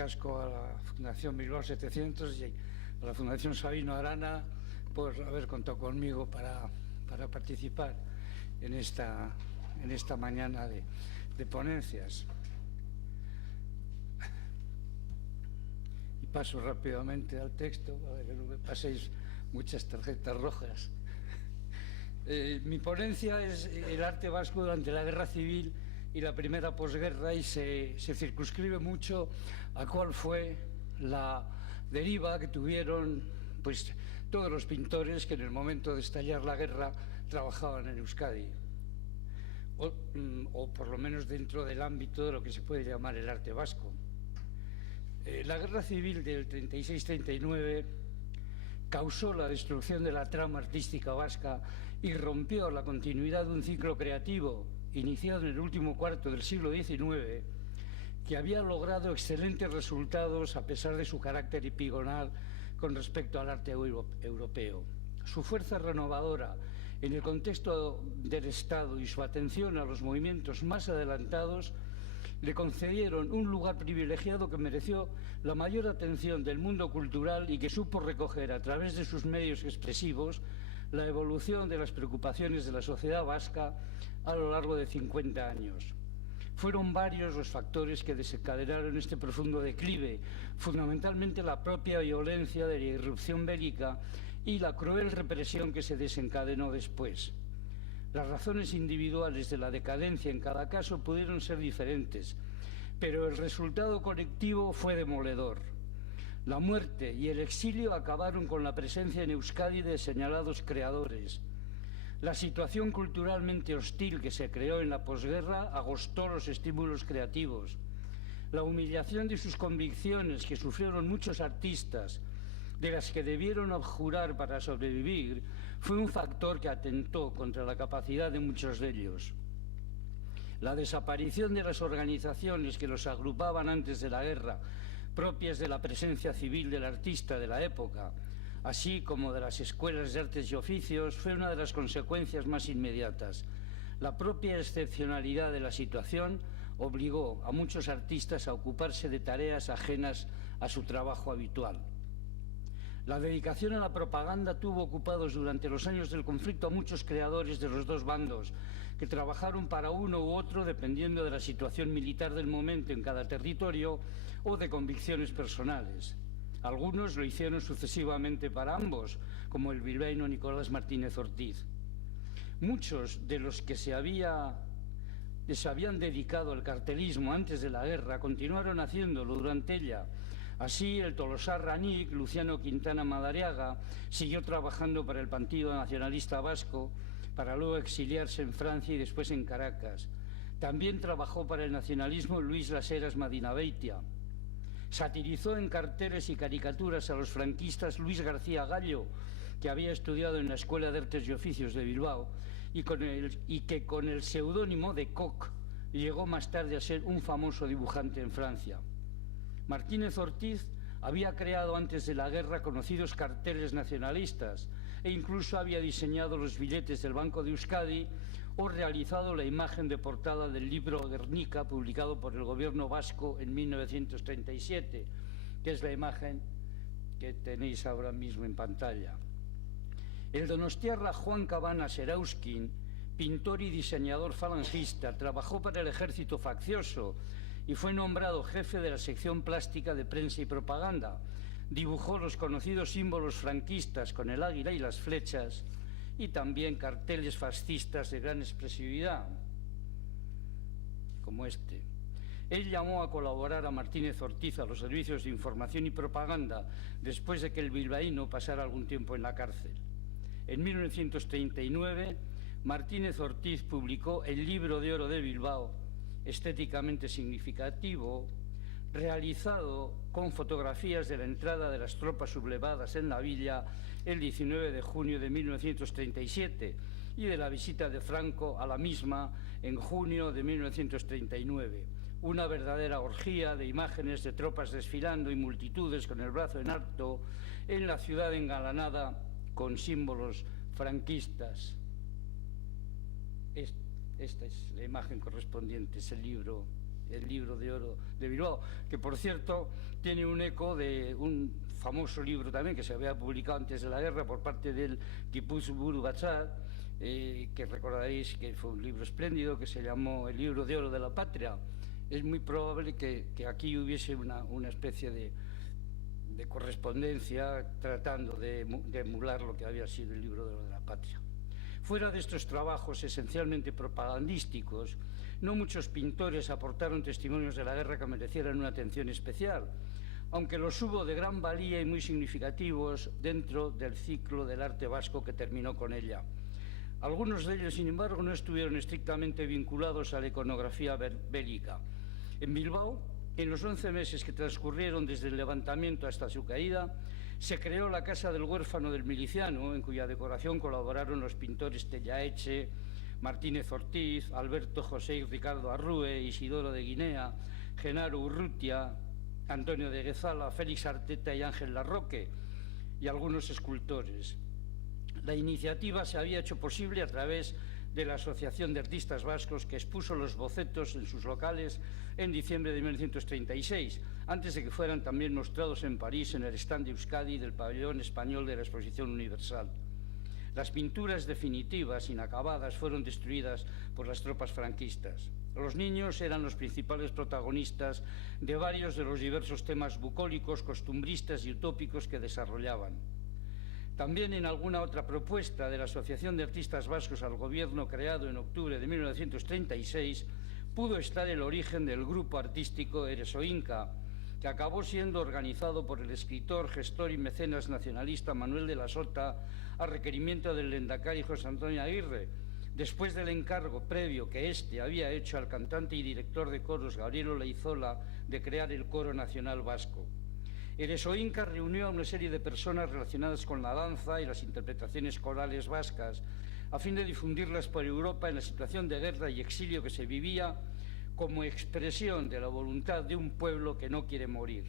casco a la Fundación Bilbao 700 y a la Fundación Sabino Arana por haber contado conmigo para participar en esta mañana de ponencias. Y paso rápidamente al texto para que no me paséis muchas tarjetas rojas. Mi ponencia es el arte vasco durante la Guerra Civil y la primera posguerra, y se circunscribe mucho a cuál fue la deriva que tuvieron pues todos los pintores que en el momento de estallar la guerra trabajaban en Euskadi, o por lo menos dentro del ámbito de lo que se puede llamar el arte vasco. La Guerra Civil del 36-39 causó la destrucción de la trama artística vasca y rompió la continuidad de un ciclo creativo iniciado en el último cuarto del siglo XIX, que había logrado excelentes resultados a pesar de su carácter epigonal con respecto al arte europeo. Su fuerza renovadora en el contexto del Estado y su atención a los movimientos más adelantados le concedieron un lugar privilegiado que mereció la mayor atención del mundo cultural y que supo recoger a través de sus medios expresivos la evolución de las preocupaciones de la sociedad vasca a lo largo de 50 años. Fueron varios los factores que desencadenaron este profundo declive, fundamentalmente la propia violencia de la irrupción bélica y la cruel represión que se desencadenó después. Las razones individuales de la decadencia en cada caso pudieron ser diferentes, pero el resultado colectivo fue demoledor. La muerte y el exilio acabaron con la presencia en Euskadi de señalados creadores. La situación culturalmente hostil que se creó en la posguerra agostó los estímulos creativos. La humillación de sus convicciones que sufrieron muchos artistas, de las que debieron abjurar para sobrevivir, fue un factor que atentó contra la capacidad de muchos de ellos. La desaparición de las organizaciones que los agrupaban antes de la guerra, propias de la presencia civil del artista de la época, así como de las escuelas de artes y oficios, fue una de las consecuencias más inmediatas. La propia excepcionalidad de la situación obligó a muchos artistas a ocuparse de tareas ajenas a su trabajo habitual. La dedicación a la propaganda tuvo ocupados durante los años del conflicto a muchos creadores de los dos bandos, que trabajaron para uno u otro dependiendo de la situación militar del momento en cada territorio o de convicciones personales. Algunos lo hicieron sucesivamente para ambos, como el bilbaíno Nicolás Martínez Ortiz. Muchos de los que se habían dedicado al cartelismo antes de la guerra continuaron haciéndolo durante ella. Así, el tolosar Ranik, Luciano Quintana Madariaga, siguió trabajando para el Partido Nacionalista Vasco, para luego exiliarse en Francia y después en Caracas. También trabajó para el nacionalismo Luis Las Heras Madinabeitia. Satirizó en carteles y caricaturas a los franquistas Luis García Gallo, que había estudiado en la Escuela de Artes y Oficios de Bilbao, y que con el seudónimo de Koch llegó más tarde a ser un famoso dibujante en Francia. Martínez Ortiz había creado antes de la guerra conocidos carteles nacionalistas e incluso había diseñado los billetes del Banco de Euskadi o realizado la imagen de portada del libro Guernica, publicado por el gobierno vasco en 1937, que es la imagen que tenéis ahora mismo en pantalla. El donostiarra Juan Cabanas Erauskin, pintor y diseñador falangista, trabajó para el ejército faccioso y fue nombrado jefe de la sección plástica de prensa y propaganda. Dibujó los conocidos símbolos franquistas con el águila y las flechas y también carteles fascistas de gran expresividad, como este. Él llamó a colaborar a Martínez Ortiz a los servicios de información y propaganda después de que el bilbaíno pasara algún tiempo en la cárcel. En 1939, Martínez Ortiz publicó el Libro de Oro de Bilbao, estéticamente significativo, realizado con fotografías de la entrada de las tropas sublevadas en la villa el 19 de junio de 1937 y de la visita de Franco a la misma en junio de 1939. Una verdadera orgía de imágenes de tropas desfilando y multitudes con el brazo en alto en la ciudad engalanada con símbolos franquistas. Esta es la imagen correspondiente, es el libro el libro de oro de Bilbao, que por cierto tiene un eco de un famoso libro también que se había publicado antes de la guerra por parte del Gipuzkoa Batzar, que recordaréis que fue un libro espléndido que se llamó El libro de oro de la patria. Es muy probable que aquí hubiese una especie de correspondencia tratando de emular lo que había sido el libro de oro de la patria. Fuera de estos trabajos esencialmente propagandísticos, no muchos pintores aportaron testimonios de la guerra que merecieran una atención especial, aunque los hubo de gran valía y muy significativos dentro del ciclo del arte vasco que terminó con ella. Algunos de ellos, sin embargo, no estuvieron estrictamente vinculados a la iconografía bélica. En Bilbao, en los 11 meses que transcurrieron desde el levantamiento hasta su caída, se creó la Casa del Huérfano del Miliciano, en cuya decoración colaboraron los pintores Tellaeche, Martínez Ortiz, Alberto José y Ricardo Arrue, Isidoro de Guinea, Genaro Urrutia, Antonio de Guezala, Félix Arteta y Ángel Larroque, y algunos escultores. La iniciativa se había hecho posible a través de la Asociación de Artistas Vascos, que expuso los bocetos en sus locales en diciembre de 1936, antes de que fueran también mostrados en París en el stand de Euskadi del pabellón español de la Exposición Universal. Las pinturas definitivas, inacabadas, fueron destruidas por las tropas franquistas. Los niños eran los principales protagonistas de varios de los diversos temas bucólicos, costumbristas y utópicos que desarrollaban. También en alguna otra propuesta de la Asociación de Artistas Vascos al Gobierno, creado en octubre de 1936, pudo estar el origen del grupo artístico Eresoinca, que acabó siendo organizado por el escritor, gestor y mecenas nacionalista Manuel de la Sota a requerimiento del lehendakari José Antonio Aguirre, después del encargo previo que éste había hecho al cantante y director de coros Gabriel Olaizola de crear el Coro Nacional Vasco. Eresoinca reunió a una serie de personas relacionadas con la danza y las interpretaciones corales vascas, a fin de difundirlas por Europa en la situación de guerra y exilio que se vivía, como expresión de la voluntad de un pueblo que no quiere morir.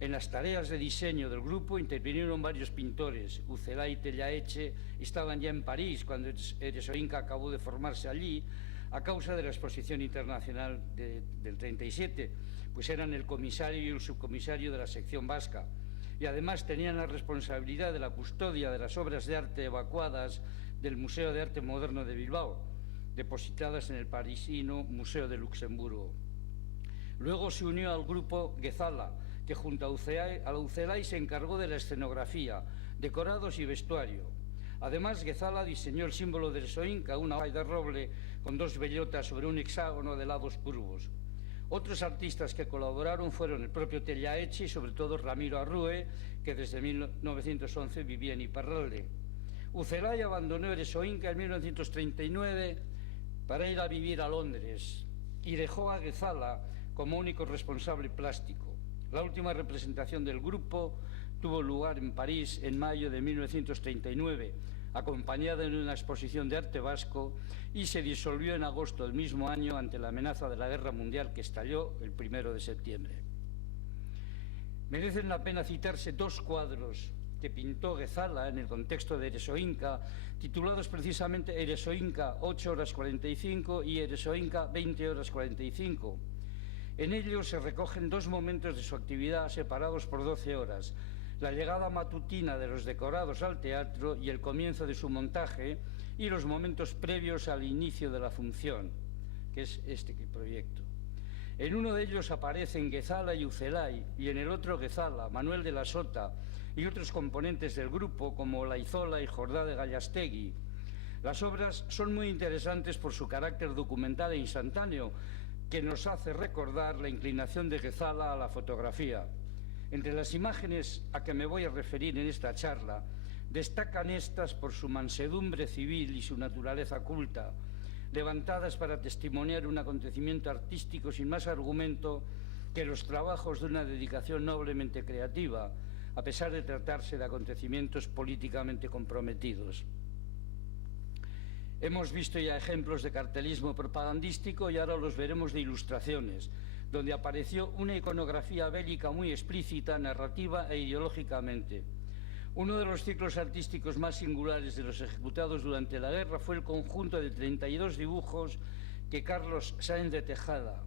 En las tareas de diseño del grupo intervinieron varios pintores. Ucelay y Tellaeche estaban ya en París cuando Eresoinca acabó de formarse allí, a causa de la exposición internacional del 37, pues eran el comisario y el subcomisario de la sección vasca, y además tenían la responsabilidad de la custodia de las obras de arte evacuadas del Museo de Arte Moderno de Bilbao, depositadas en el parisino Museo de Luxemburgo. Luego se unió al grupo Guezala, que junto a Ucelay se encargó de la escenografía, decorados y vestuario. Además, Guezala diseñó el símbolo de Eresoinca, una hoja de roble con dos bellotas sobre un hexágono de lados curvos. Otros artistas que colaboraron fueron el propio Tellaeche y sobre todo Ramiro Arrue, que desde 1911 vivía en Iparralde. Ucelay abandonó Eresoinca en 1939 para ir a vivir a Londres y dejó a Guezala como único responsable plástico. La última representación del grupo tuvo lugar en París en mayo de 1939, acompañada en una exposición de arte vasco, y se disolvió en agosto del mismo año ante la amenaza de la guerra mundial que estalló el 1 de septiembre. Merecen la pena citarse dos cuadros que pintó Guezala en el contexto de Eresoinca, titulados precisamente Eresoinca 8 horas 45 y Eresoinca 20 horas 45. En ellos se recogen dos momentos de su actividad separados por 12 horas, la llegada matutina de los decorados al teatro y el comienzo de su montaje, y los momentos previos al inicio de la función, que es este proyecto. En uno de ellos aparecen Guezala y Ucelay, y en el otro Guezala, Manuel de la Sota y otros componentes del grupo como Olaizola y Jordá de Gallastegui. Las obras son muy interesantes por su carácter documental e instantáneo, que nos hace recordar la inclinación de Guezala a la fotografía. Entre las imágenes a que me voy a referir en esta charla, destacan estas por su mansedumbre civil y su naturaleza culta, levantadas para testimoniar un acontecimiento artístico sin más argumento que los trabajos de una dedicación noblemente creativa, a pesar de tratarse de acontecimientos políticamente comprometidos. Hemos visto ya ejemplos de cartelismo propagandístico y ahora los veremos de ilustraciones, donde apareció una iconografía bélica muy explícita, narrativa e ideológicamente. Uno de los ciclos artísticos más singulares de los ejecutados durante la guerra fue el conjunto de 32 dibujos que Carlos Sáenz de Tejada,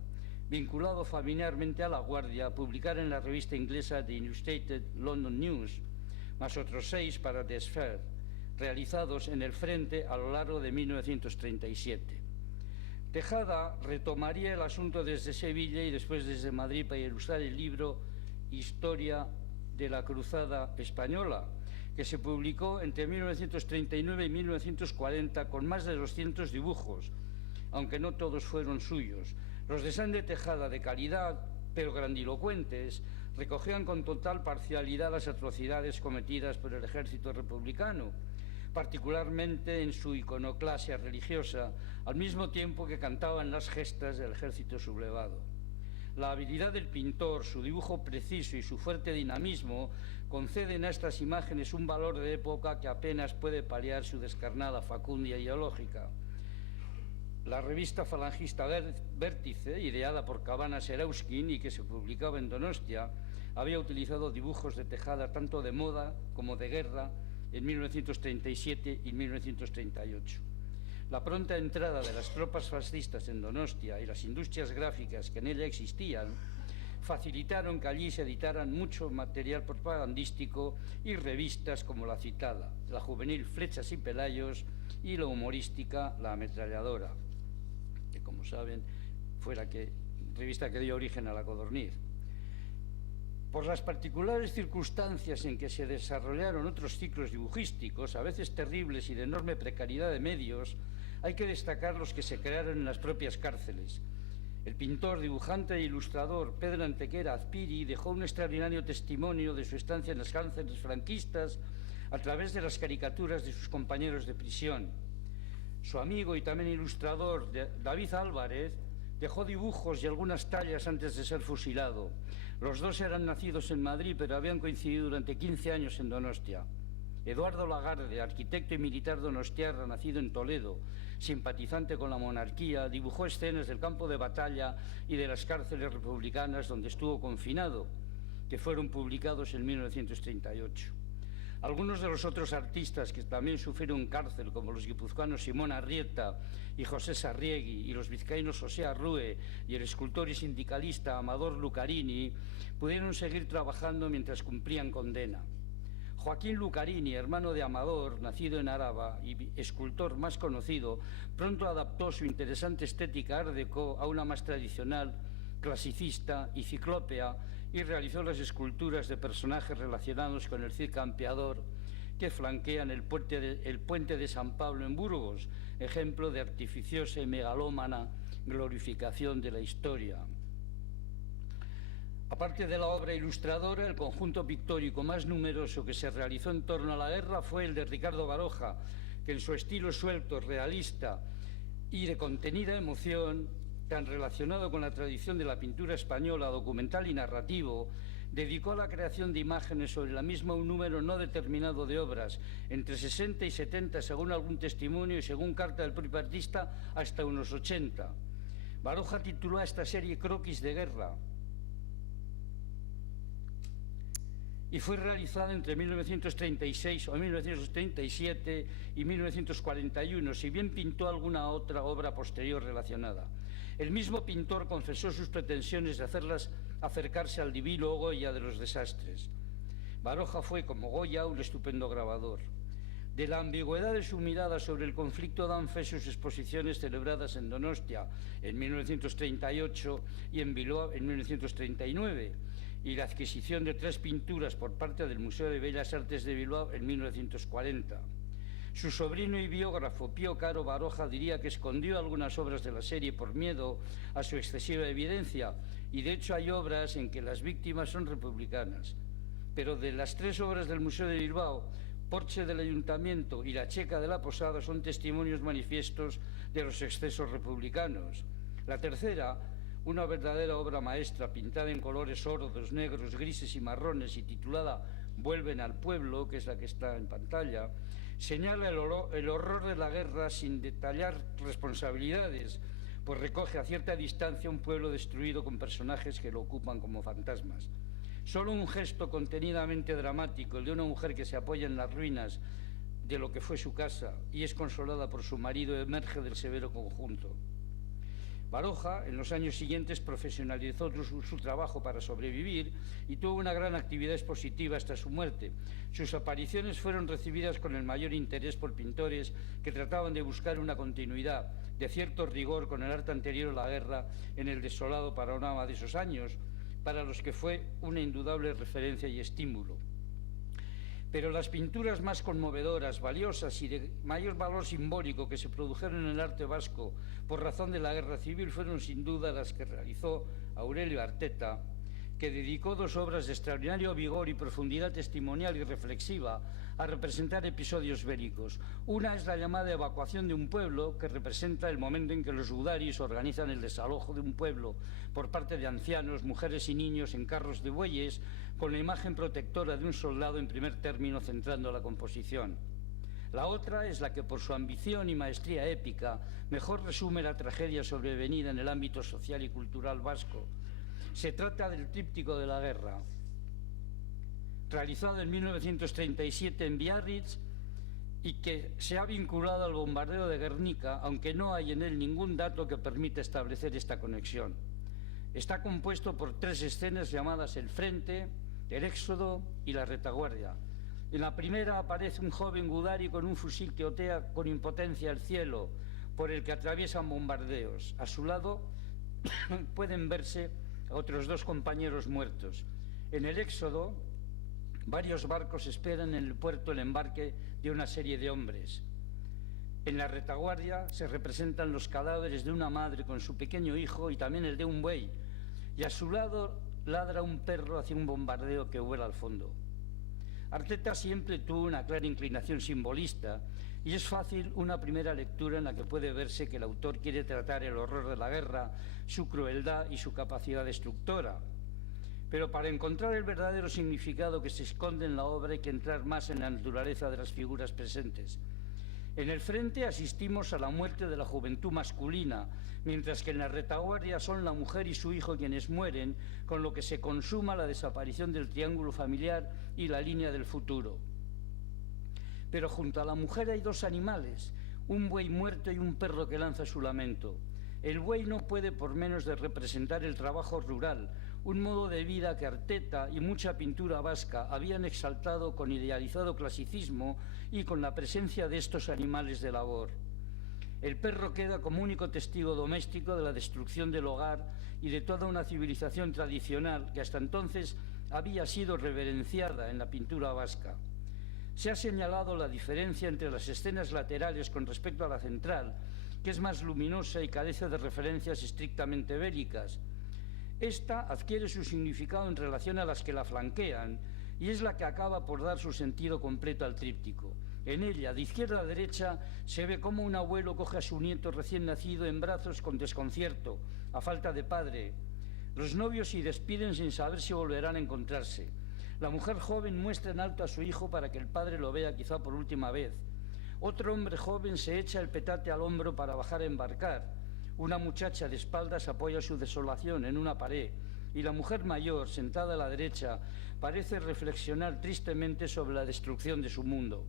vinculado familiarmente a La Guardia, publicara en la revista inglesa The Illustrated London News, más otros 6 para The Sphere, realizados en el frente a lo largo de 1937. Tejada retomaría el asunto desde Sevilla y después desde Madrid para ilustrar el libro Historia de la Cruzada Española, que se publicó entre 1939 y 1940 con más de 200 dibujos, aunque no todos fueron suyos. Los de Sáenz de Tejada, de calidad, pero grandilocuentes, recogían con total parcialidad las atrocidades cometidas por el ejército republicano, particularmente en su iconoclasia religiosa, al mismo tiempo que cantaban las gestas del ejército sublevado. La habilidad del pintor, su dibujo preciso y su fuerte dinamismo conceden a estas imágenes un valor de época que apenas puede paliar su descarnada facundia ideológica. La revista falangista Vértice, ideada por Cabanas Erauskin y que se publicaba en Donostia, había utilizado dibujos de Tejada tanto de moda como de guerra en 1937 y 1938. La pronta entrada de las tropas fascistas en Donostia y las industrias gráficas que en ella existían facilitaron que allí se editaran mucho material propagandístico y revistas como la citada, la juvenil Flechas y Pelayos y la humorística La Ametralladora, que como saben fue la revista que dio origen a La Codorniz. Por las particulares circunstancias en que se desarrollaron otros ciclos dibujísticos, a veces terribles y de enorme precariedad de medios, hay que destacar los que se crearon en las propias cárceles. El pintor, dibujante e ilustrador Pedro Antequera Azpiri dejó un extraordinario testimonio de su estancia en las cárceles franquistas a través de las caricaturas de sus compañeros de prisión. Su amigo y también ilustrador David Álvarez dejó dibujos y algunas tallas antes de ser fusilado. Los dos eran nacidos en Madrid, pero habían coincidido durante 15 años en Donostia. Eduardo Lagarde, arquitecto y militar donostiarra, nacido en Toledo, simpatizante con la monarquía, dibujó escenas del campo de batalla y de las cárceles republicanas donde estuvo confinado, que fueron publicados en 1938. Algunos de los otros artistas que también sufrieron cárcel, como los guipuzcoanos Simón Arrieta y José Sarriegui, y los vizcaínos José Arrue y el escultor y sindicalista Amador Lucarini, pudieron seguir trabajando mientras cumplían condena. Joaquín Lucarini, hermano de Amador, nacido en Araba y escultor más conocido, pronto adaptó su interesante estética art déco a una más tradicional, clasicista y ciclópea, y realizó las esculturas de personajes relacionados con el Cid Campeador que flanquean el puente de San Pablo en Burgos, ejemplo de artificiosa y megalómana glorificación de la historia. Aparte de la obra ilustradora, el conjunto pictórico más numeroso que se realizó en torno a la guerra fue el de Ricardo Baroja, que en su estilo suelto, realista y de contenida emoción, tan relacionado con la tradición de la pintura española, documental y narrativo, dedicó a la creación de imágenes sobre la misma un número no determinado de obras, entre 60 y 70 según algún testimonio y según carta del propio artista, hasta unos 80. Baroja tituló a esta serie Croquis de guerra y fue realizada entre 1936 o 1937 y 1941, si bien pintó alguna otra obra posterior relacionada. El mismo pintor confesó sus pretensiones de hacerlas acercarse al divino Goya de los desastres. Baroja fue, como Goya, un estupendo grabador. De la ambigüedad de su mirada sobre el conflicto dan fe sus exposiciones celebradas en Donostia en 1938 y en Bilbao en 1939, y la adquisición de 3 pinturas por parte del Museo de Bellas Artes de Bilbao en 1940. Su sobrino y biógrafo Pío Caro Baroja diría que escondió algunas obras de la serie por miedo a su excesiva evidencia, y de hecho hay obras en que las víctimas son republicanas. Pero de las 3 obras del Museo de Bilbao, Porche del Ayuntamiento y La Checa de la Posada son testimonios manifiestos de los excesos republicanos. La tercera, una verdadera obra maestra pintada en colores sordos, negros, grises y marrones y titulada Vuelven al pueblo, que es la que está en pantalla, señala el horror de la guerra sin detallar responsabilidades, pues recoge a cierta distancia un pueblo destruido con personajes que lo ocupan como fantasmas. Solo un gesto contenidamente dramático, el de una mujer que se apoya en las ruinas de lo que fue su casa y es consolada por su marido, emerge del severo conjunto. Baroja, en los años siguientes, profesionalizó su trabajo para sobrevivir y tuvo una gran actividad expositiva hasta su muerte. Sus apariciones fueron recibidas con el mayor interés por pintores que trataban de buscar una continuidad de cierto rigor con el arte anterior a la guerra en el desolado panorama de esos años, para los que fue una indudable referencia y estímulo. Pero las pinturas más conmovedoras, valiosas y de mayor valor simbólico que se produjeron en el arte vasco por razón de la guerra civil fueron sin duda las que realizó Aurelio Arteta, que dedicó 2 obras de extraordinario vigor y profundidad testimonial y reflexiva a representar episodios bélicos. Una es la llamada evacuación de un pueblo, que representa el momento en que los gudaris organizan el desalojo de un pueblo por parte de ancianos, mujeres y niños en carros de bueyes, con la imagen protectora de un soldado en primer término centrando la composición. La otra es la que, por su ambición y maestría épica, mejor resume la tragedia sobrevenida en el ámbito social y cultural vasco. Se trata del Tríptico de la Guerra, realizado en 1937 en Biarritz y que se ha vinculado al bombardeo de Guernica, aunque no hay en él ningún dato que permita establecer esta conexión. Está compuesto por 3 escenas llamadas el Frente, el Éxodo y la Retaguardia. En la primera aparece un joven gudari con un fusil que otea con impotencia el cielo, por el que atraviesan bombardeos. A su lado pueden verse a otros 2 compañeros muertos. En el Éxodo, varios barcos esperan en el puerto el embarque de una serie de hombres. En la Retaguardia se representan los cadáveres de una madre con su pequeño hijo y también el de un buey, y a su lado ladra un perro hacia un bombardeo que vuela al fondo. Arteta siempre tuvo una clara inclinación simbolista y es fácil una primera lectura en la que puede verse que el autor quiere tratar el horror de la guerra, su crueldad y su capacidad destructora. Pero para encontrar el verdadero significado que se esconde en la obra hay que entrar más en la naturaleza de las figuras presentes. En el Frente asistimos a la muerte de la juventud masculina, mientras que en la Retaguardia son la mujer y su hijo quienes mueren, con lo que se consuma la desaparición del triángulo familiar y la línea del futuro. Pero junto a la mujer hay 2 animales, un buey muerto y un perro que lanza su lamento. El buey no puede por menos de representar el trabajo rural, un modo de vida que Arteta y mucha pintura vasca habían exaltado con idealizado clasicismo y con la presencia de estos animales de labor. El perro queda como único testigo doméstico de la destrucción del hogar y de toda una civilización tradicional que hasta entonces había sido reverenciada en la pintura vasca. Se ha señalado la diferencia entre las escenas laterales con respecto a la central, que es más luminosa y carece de referencias estrictamente bélicas. Esta adquiere su significado en relación a las que la flanquean y es la que acaba por dar su sentido completo al tríptico. En ella, de izquierda a derecha, se ve cómo un abuelo coge a su nieto recién nacido en brazos con desconcierto, a falta de padre. Los novios se despiden sin saber si volverán a encontrarse. La mujer joven muestra en alto a su hijo para que el padre lo vea quizá por última vez. Otro hombre joven se echa el petate al hombro para bajar a embarcar. Una muchacha de espaldas apoya su desolación en una pared y la mujer mayor, sentada a la derecha, parece reflexionar tristemente sobre la destrucción de su mundo.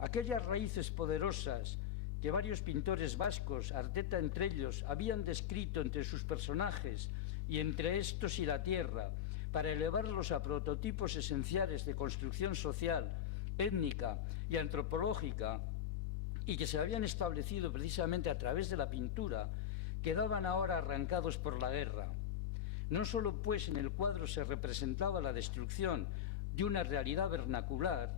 Aquellas raíces poderosas que varios pintores vascos, Arteta entre ellos, habían descrito entre sus personajes y entre estos y la tierra, para elevarlos a prototipos esenciales de construcción social, étnica y antropológica, y que se habían establecido precisamente a través de la pintura, quedaban ahora arrancados por la guerra. No solo pues en el cuadro se representaba la destrucción de una realidad vernacular,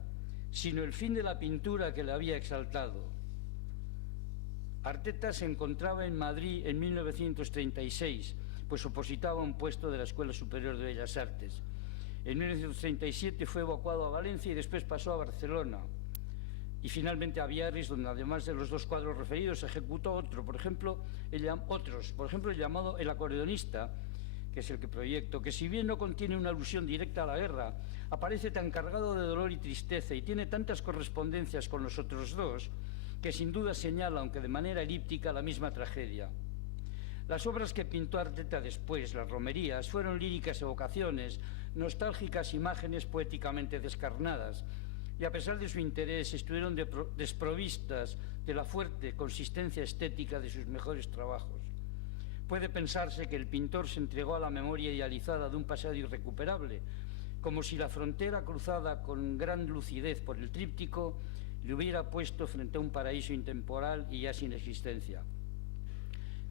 sino el fin de la pintura que le había exaltado. Arteta se encontraba en Madrid en 1936, pues opositaba un puesto de la Escuela Superior de Bellas Artes. En 1937 fue evacuado a Valencia y después pasó a Barcelona. Y finalmente a Biarritz, donde además de los 2 cuadros referidos ejecutó otro, por ejemplo, el llamado El acordeonista, que es el que proyecto, que si bien no contiene una alusión directa a la guerra, aparece tan cargado de dolor y tristeza y tiene tantas correspondencias con los otros 2, que sin duda señala, aunque de manera elíptica, la misma tragedia. Las obras que pintó Arteta después, las romerías, fueron líricas evocaciones, nostálgicas imágenes poéticamente descarnadas, y a pesar de su interés estuvieron desprovistas de la fuerte consistencia estética de sus mejores trabajos. Puede pensarse que el pintor se entregó a la memoria idealizada de un pasado irrecuperable, como si la frontera cruzada con gran lucidez por el tríptico le hubiera puesto frente a un paraíso intemporal y ya sin existencia.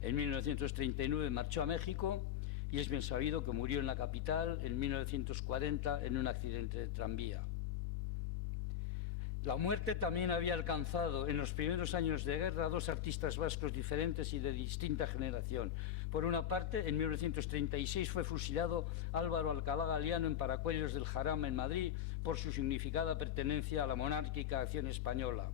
En 1939 marchó a México y es bien sabido que murió en la capital en 1940 en un accidente de tranvía. La muerte también había alcanzado en los primeros años de guerra a dos artistas vascos diferentes y de distinta generación. Por una parte, en 1936 fue fusilado Álvaro Alcalá Galiano en Paracuellos del Jarama, en Madrid, por su significada pertenencia a la monárquica Acción Española.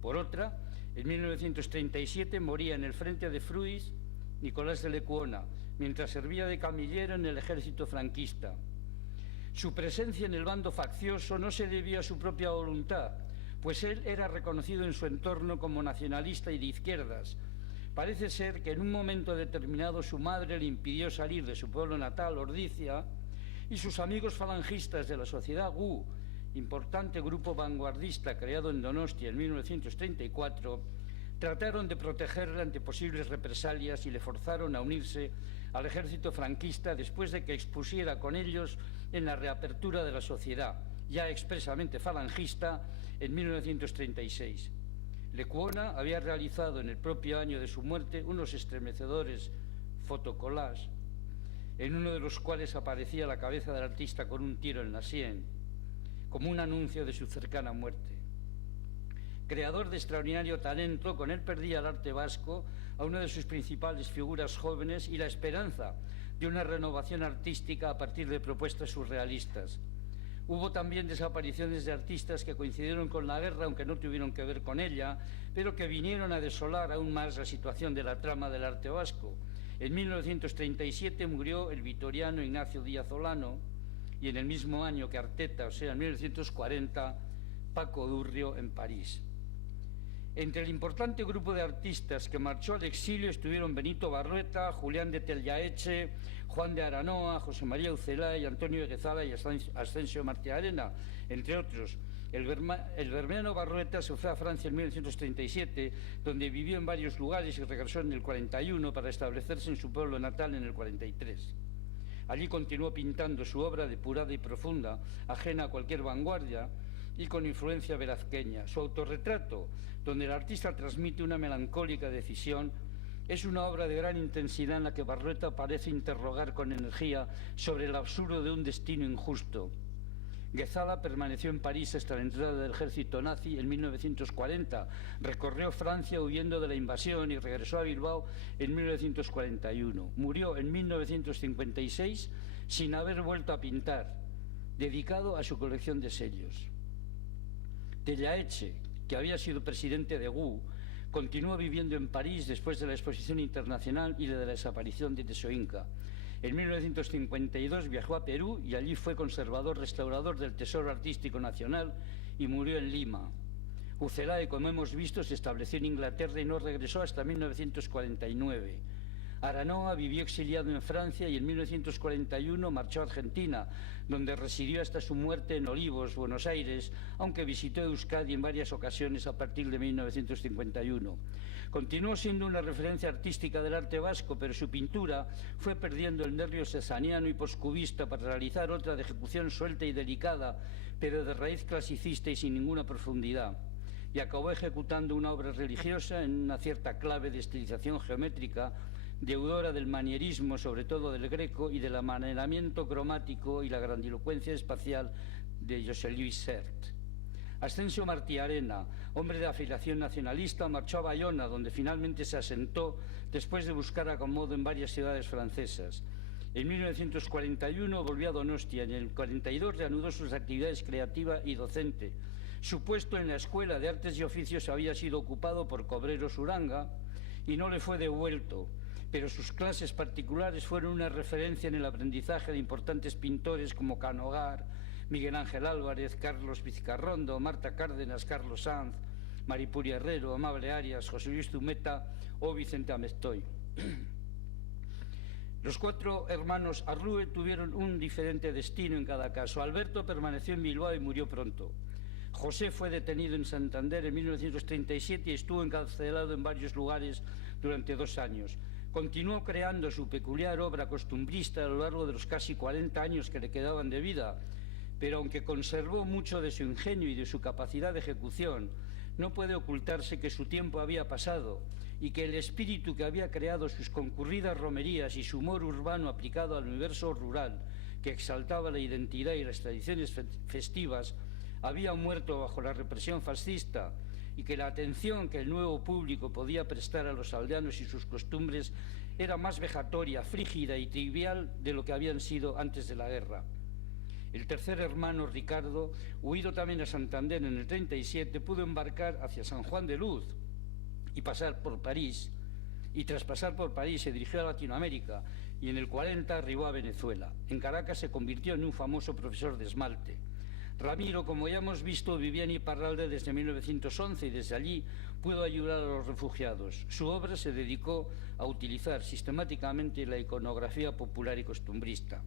Por otra, en 1937 moría en el frente de Fruis Nicolás de Lecuona, mientras servía de camillero en el ejército franquista. Su presencia en el bando faccioso no se debió a su propia voluntad, pues él era reconocido en su entorno como nacionalista y de izquierdas. Parece ser que en un momento determinado su madre le impidió salir de su pueblo natal, Ordizia, y sus amigos falangistas de la Sociedad GU, importante grupo vanguardista creado en Donostia en 1934, trataron de protegerle ante posibles represalias y le forzaron a unirse al ejército franquista después de que expusiera con ellos en la reapertura de la sociedad, ya expresamente falangista, en 1936. Lecuona había realizado en el propio año de su muerte unos estremecedores fotocollages, en uno de los cuales aparecía la cabeza del artista con un tiro en la sien, como un anuncio de su cercana muerte. Creador de extraordinario talento, con él perdía el arte vasco a una de sus principales figuras jóvenes y la esperanza de una renovación artística a partir de propuestas surrealistas. Hubo también desapariciones de artistas que coincidieron con la guerra, aunque no tuvieron que ver con ella, pero que vinieron a desolar aún más la situación de la trama del arte vasco. En 1937 murió el vitoriano Ignacio Díaz Olano y en el mismo año que Arteta, o sea, en 1940, Paco Durrio en París. Entre el importante grupo de artistas que marchó al exilio estuvieron Benito Barrueta, Julián de Tellaeche, Juan de Aranoa, José María Ucelay, Antonio Guezala y Ascencio Martiarena, entre otros. El bermeano Barrueta se fue a Francia en 1937, donde vivió en varios lugares y regresó en el 41 para establecerse en su pueblo natal en el 43. Allí continuó pintando su obra depurada y profunda, ajena a cualquier vanguardia y con influencia velazqueña. Su autorretrato, donde el artista transmite una melancólica decisión, es una obra de gran intensidad en la que Barrueta parece interrogar con energía sobre el absurdo de un destino injusto. Guezala permaneció en París hasta la entrada del ejército nazi en 1940, recorrió Francia huyendo de la invasión y regresó a Bilbao en 1941. Murió en 1956 sin haber vuelto a pintar, dedicado a su colección de sellos. Tellaeche, que había sido presidente de GU, continuó viviendo en París después de la exposición internacional y de la desaparición de Tesoinca. En 1952 viajó a Perú y allí fue conservador restaurador del Tesoro Artístico Nacional y murió en Lima. Ucelay, como hemos visto, se estableció en Inglaterra y no regresó hasta 1949. Aranoa vivió exiliado en Francia y en 1941 marchó a Argentina, donde residió hasta su muerte en Olivos, Buenos Aires, aunque visitó Euskadi en varias ocasiones a partir de 1951. Continuó siendo una referencia artística del arte vasco, pero su pintura fue perdiendo el nervio cesaniano y poscubista para realizar otra de ejecución suelta y delicada, pero de raíz clasicista y sin ninguna profundidad. Y acabó ejecutando una obra religiosa en una cierta clave de estilización geométrica, deudora del manierismo, sobre todo del Greco, y del amaneramiento cromático y la grandilocuencia espacial de José Luis Sert. Ascencio Martiarena, hombre de afiliación nacionalista, marchó a Bayona, donde finalmente se asentó después de buscar acomodo en varias ciudades francesas. En 1941 volvió a Donostia, en el 42 reanudó sus actividades creativa y docente. Su puesto en la Escuela de Artes y Oficios había sido ocupado por Cobreros Uranga y no le fue devuelto, pero sus clases particulares fueron una referencia en el aprendizaje de importantes pintores como Canogar, Miguel Ángel Álvarez, Carlos Vizcarrondo, Marta Cárdenas, Carlos Sanz, Maripuri Herrero, Amable Arias, José Luis Zumeta o Vicente Amestoy. Los cuatro hermanos Arrue tuvieron un diferente destino en cada caso. Alberto permaneció en Bilbao y murió pronto. José fue detenido en Santander en 1937 y estuvo encarcelado en varios lugares durante 2 años. Continuó creando su peculiar obra costumbrista a lo largo de los casi 40 años que le quedaban de vida, pero aunque conservó mucho de su ingenio y de su capacidad de ejecución, no puede ocultarse que su tiempo había pasado y que el espíritu que había creado sus concurridas romerías y su humor urbano aplicado al universo rural, que exaltaba la identidad y las tradiciones festivas, había muerto bajo la represión fascista, y que la atención que el nuevo público podía prestar a los aldeanos y sus costumbres era más vejatoria, frígida y trivial de lo que habían sido antes de la guerra. El tercer hermano, Ricardo, huido también a Santander en el 37, pudo embarcar hacia San Juan de Luz y pasar por París, y tras pasar por París se dirigió a Latinoamérica, y en el 40 arribó a Venezuela. En Caracas se convirtió en un famoso profesor de esmalte. Ramiro, como ya hemos visto, vivía en Iparralde desde 1911 y desde allí pudo ayudar a los refugiados. Su obra se dedicó a utilizar sistemáticamente la iconografía popular y costumbrista.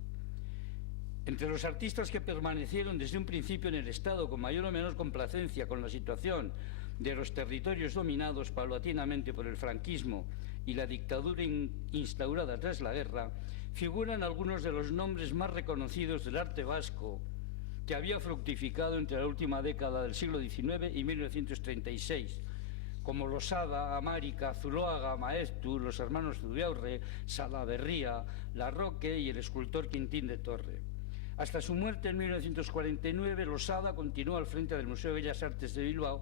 Entre los artistas que permanecieron desde un principio en el Estado con mayor o menor complacencia con la situación de los territorios dominados paulatinamente por el franquismo y la dictadura instaurada tras la guerra, figuran algunos de los nombres más reconocidos del arte vasco que había fructificado entre la última década del siglo XIX y 1936, como Losada, Amárica, Zuloaga, Maeztu, los hermanos Zubiaurre, Salaverría, Larroque y el escultor Quintín de Torre. Hasta su muerte en 1949, Losada continuó al frente del Museo de Bellas Artes de Bilbao,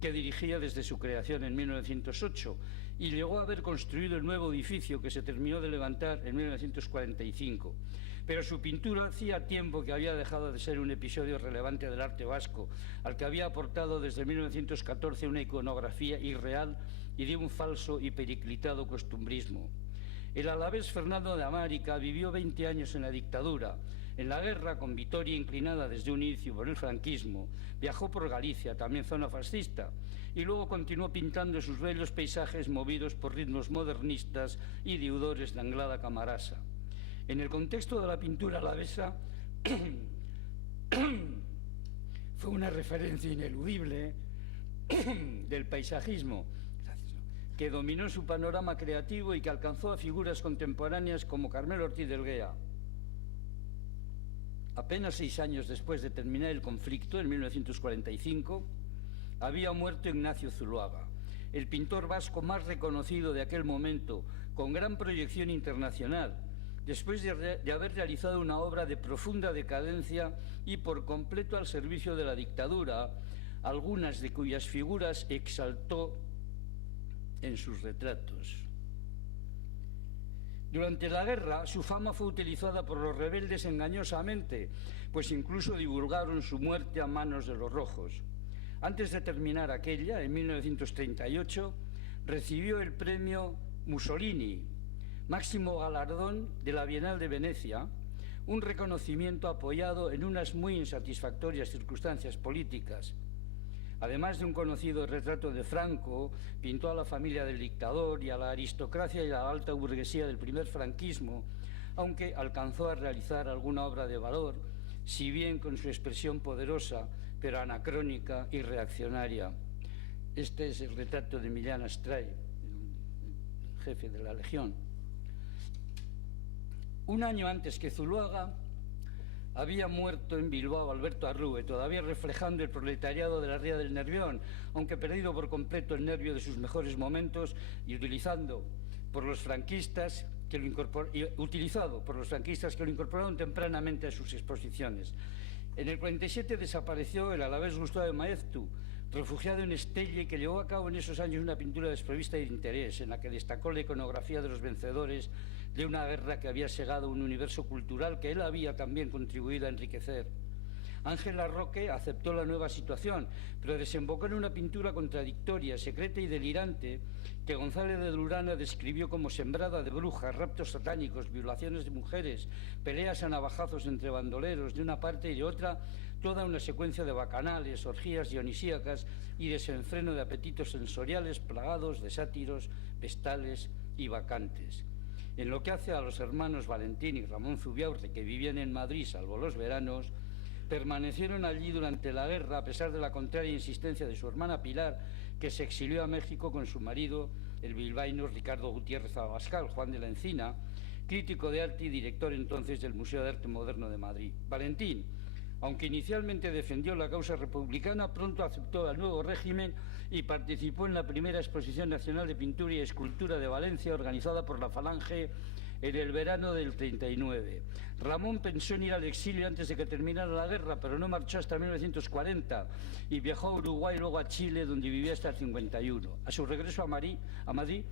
que dirigía desde su creación en 1908, y llegó a haber construido el nuevo edificio que se terminó de levantar en 1945. Pero su pintura hacía tiempo que había dejado de ser un episodio relevante del arte vasco, al que había aportado desde 1914 una iconografía irreal y de un falso y periclitado costumbrismo. El alavés Fernando de Amárica vivió 20 años en la dictadura. En la guerra, con Vitoria inclinada desde un inicio por el franquismo, viajó por Galicia, también zona fascista, y luego continuó pintando sus bellos paisajes movidos por ritmos modernistas y deudores de Anglada Camarasa. En el contexto de la pintura alavesa fue una referencia ineludible del paisajismo que dominó su panorama creativo y que alcanzó a figuras contemporáneas como Carmelo Ortiz de Elguea. Apenas 6 años después de terminar el conflicto, en 1945, había muerto Ignacio Zuloaga, el pintor vasco más reconocido de aquel momento, con gran proyección internacional, después de haber realizado una obra de profunda decadencia y por completo al servicio de la dictadura, algunas de cuyas figuras exaltó en sus retratos. Durante la guerra, su fama fue utilizada por los rebeldes engañosamente, pues incluso divulgaron su muerte a manos de los rojos. Antes de terminar aquella, en 1938, recibió el premio Mussolini, máximo galardón de la Bienal de Venecia, un reconocimiento apoyado en unas muy insatisfactorias circunstancias políticas. Además de un conocido retrato de Franco, pintó a la familia del dictador y a la aristocracia y a la alta burguesía del primer franquismo, aunque alcanzó a realizar alguna obra de valor, si bien con su expresión poderosa, pero anacrónica y reaccionaria. Este es el retrato de Millán Astray, el jefe de la Legión. Un año antes que Zuloaga, había muerto en Bilbao Alberto Arrue, todavía reflejando el proletariado de la Ría del Nervión, aunque perdido por completo el nervio de sus mejores momentos y utilizado por los franquistas que lo incorporaron tempranamente a sus exposiciones. En el 47 desapareció el alavés Gustavo de Maeztu, refugiado en Estelle, que llevó a cabo en esos años una pintura desprovista de interés, en la que destacó la iconografía de los vencedores de una guerra que había segado un universo cultural que él había también contribuido a enriquecer. Ángel Larroque aceptó la nueva situación, pero desembocó en una pintura contradictoria, secreta y delirante, que González de Durana describió como sembrada de brujas, raptos satánicos, violaciones de mujeres, peleas a navajazos entre bandoleros de una parte y de otra, toda una secuencia de bacanales, orgías dionisíacas y desenfreno de apetitos sensoriales plagados de sátiros, vestales y bacantes. En lo que hace a los hermanos Valentín y Ramón Zubiaurre, que vivían en Madrid salvo los veranos, permanecieron allí durante la guerra a pesar de la contraria insistencia de su hermana Pilar, que se exilió a México con su marido el bilbaíno Ricardo Gutiérrez Abascal, Juan de la Encina, crítico de arte y director entonces del Museo de Arte Moderno de Madrid. Valentín, aunque inicialmente defendió la causa republicana, pronto aceptó al nuevo régimen y participó en la primera Exposición Nacional de Pintura y Escultura de Valencia, organizada por la Falange en el verano del 39. Ramón pensó en ir al exilio antes de que terminara la guerra, pero no marchó hasta 1940 y viajó a Uruguay y luego a Chile, donde vivía hasta el 51. A su regreso a Madrid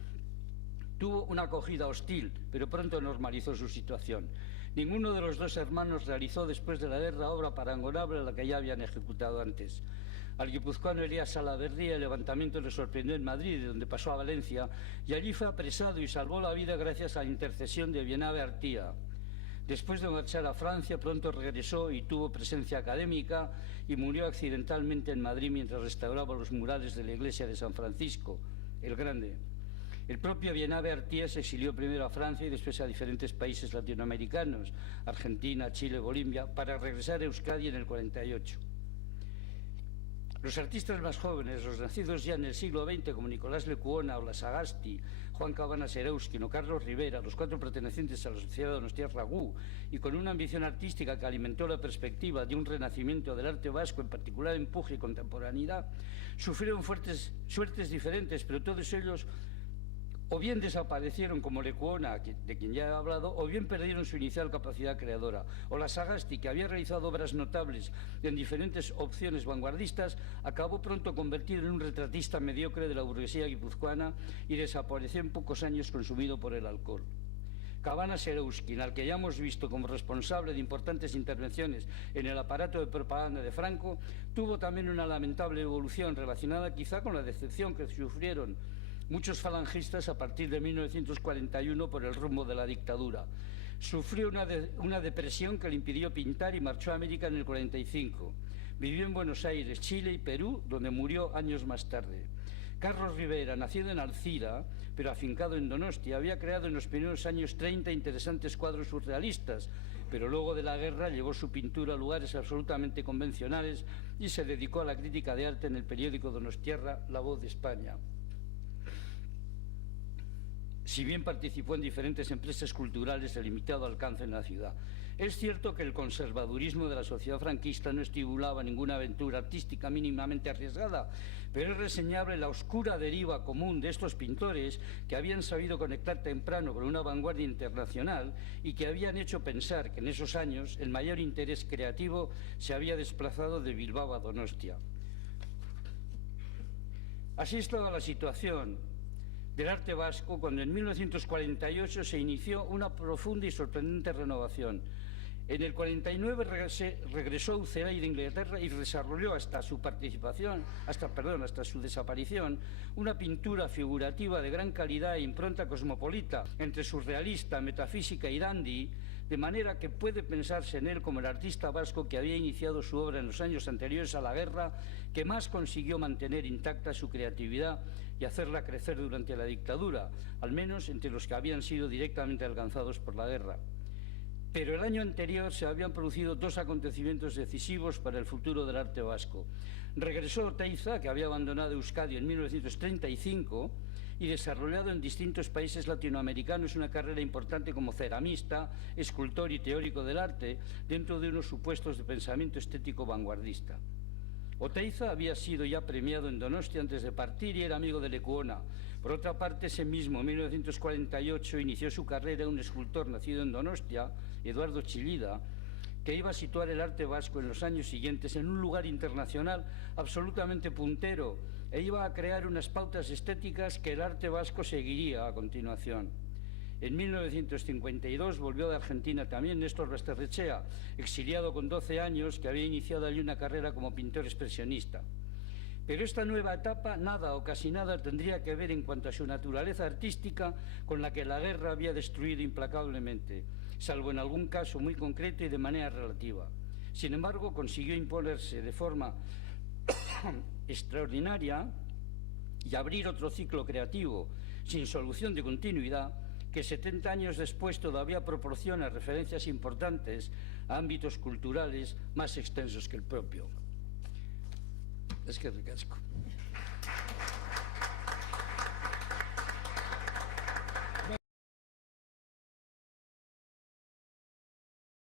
tuvo una acogida hostil, pero pronto normalizó su situación. Ninguno de los dos hermanos realizó después de la guerra obra parangonable a la que ya habían ejecutado antes. Al guipuzcoano Elías Salaverría el levantamiento le sorprendió en Madrid, de donde pasó a Valencia, y allí fue apresado y salvó la vida gracias a la intercesión de Bienabe Artía. Después de marchar a Francia, pronto regresó y tuvo presencia académica y murió accidentalmente en Madrid mientras restauraba los murales de la iglesia de San Francisco, el Grande. El propio Bienabe Artía se exilió primero a Francia y después a diferentes países latinoamericanos, Argentina, Chile, Bolivia, para regresar a Euskadi en el 48. Los artistas más jóvenes, los nacidos ya en el siglo XX, como Nicolás Lecuona o La Sagasti, Juan Cabanas Erauskin o Carlos Rivera, los cuatro pertenecientes a la Sociedad Donostiarra GU, y con una ambición artística que alimentó la perspectiva de un renacimiento del arte vasco, en particular empuje y contemporaneidad, sufrieron suertes diferentes, pero todos ellos o bien desaparecieron como Lecuona, de quien ya he hablado, o bien perdieron su inicial capacidad creadora. O La Sagasti, que había realizado obras notables en diferentes opciones vanguardistas, acabó pronto convertido en un retratista mediocre de la burguesía guipuzcoana y desapareció en pocos años consumido por el alcohol. Cabanas Erauskin, al que ya hemos visto como responsable de importantes intervenciones en el aparato de propaganda de Franco, tuvo también una lamentable evolución relacionada quizá con la decepción que sufrieron muchos falangistas a partir de 1941 por el rumbo de la dictadura. Sufrió una depresión que le impidió pintar y marchó a América en el 45. Vivió en Buenos Aires, Chile y Perú, donde murió años más tarde. Carlos Rivera, nacido en Alcira, pero afincado en Donostia, había creado en los primeros años 30 interesantes cuadros surrealistas, pero luego de la guerra llevó su pintura a lugares absolutamente convencionales y se dedicó a la crítica de arte en el periódico donostiarra La Voz de España. Si bien participó en diferentes empresas culturales de limitado alcance en la ciudad. Es cierto que el conservadurismo de la sociedad franquista no estimulaba ninguna aventura artística mínimamente arriesgada, pero es reseñable la oscura deriva común de estos pintores que habían sabido conectar temprano con una vanguardia internacional y que habían hecho pensar que en esos años el mayor interés creativo se había desplazado de Bilbao a Donostia. Así estaba la situación del arte vasco cuando en 1948 se inició una profunda y sorprendente renovación. En el 49 regresó Ucelay de Inglaterra y desarrolló hasta su desaparición, una pintura figurativa de gran calidad e impronta cosmopolita, entre surrealista, metafísica y dandy, de manera que puede pensarse en él como el artista vasco que había iniciado su obra en los años anteriores a la guerra, que más consiguió mantener intacta su creatividad y hacerla crecer durante la dictadura, al menos entre los que habían sido directamente alcanzados por la guerra. Pero el año anterior se habían producido dos acontecimientos decisivos para el futuro del arte vasco. Regresó Oteiza, que había abandonado Euskadi en 1935 y desarrollado en distintos países latinoamericanos una carrera importante como ceramista, escultor y teórico del arte, dentro de unos supuestos de pensamiento estético vanguardista. Oteiza había sido ya premiado en Donostia antes de partir y era amigo de Lecuona. Por otra parte, ese mismo 1948 inició su carrera un escultor nacido en Donostia, Eduardo Chillida, que iba a situar el arte vasco en los años siguientes en un lugar internacional absolutamente puntero e iba a crear unas pautas estéticas que el arte vasco seguiría a continuación. En 1952 volvió de Argentina también Néstor Basterrechea, exiliado con 12 años, que había iniciado allí una carrera como pintor expresionista. Pero esta nueva etapa nada o casi nada tendría que ver en cuanto a su naturaleza artística con la que la guerra había destruido implacablemente, salvo en algún caso muy concreto y de manera relativa. Sin embargo, consiguió imponerse de forma extraordinaria y abrir otro ciclo creativo sin solución de continuidad que 70 años después todavía proporciona referencias importantes a ámbitos culturales más extensos que el propio. Es que ricasco.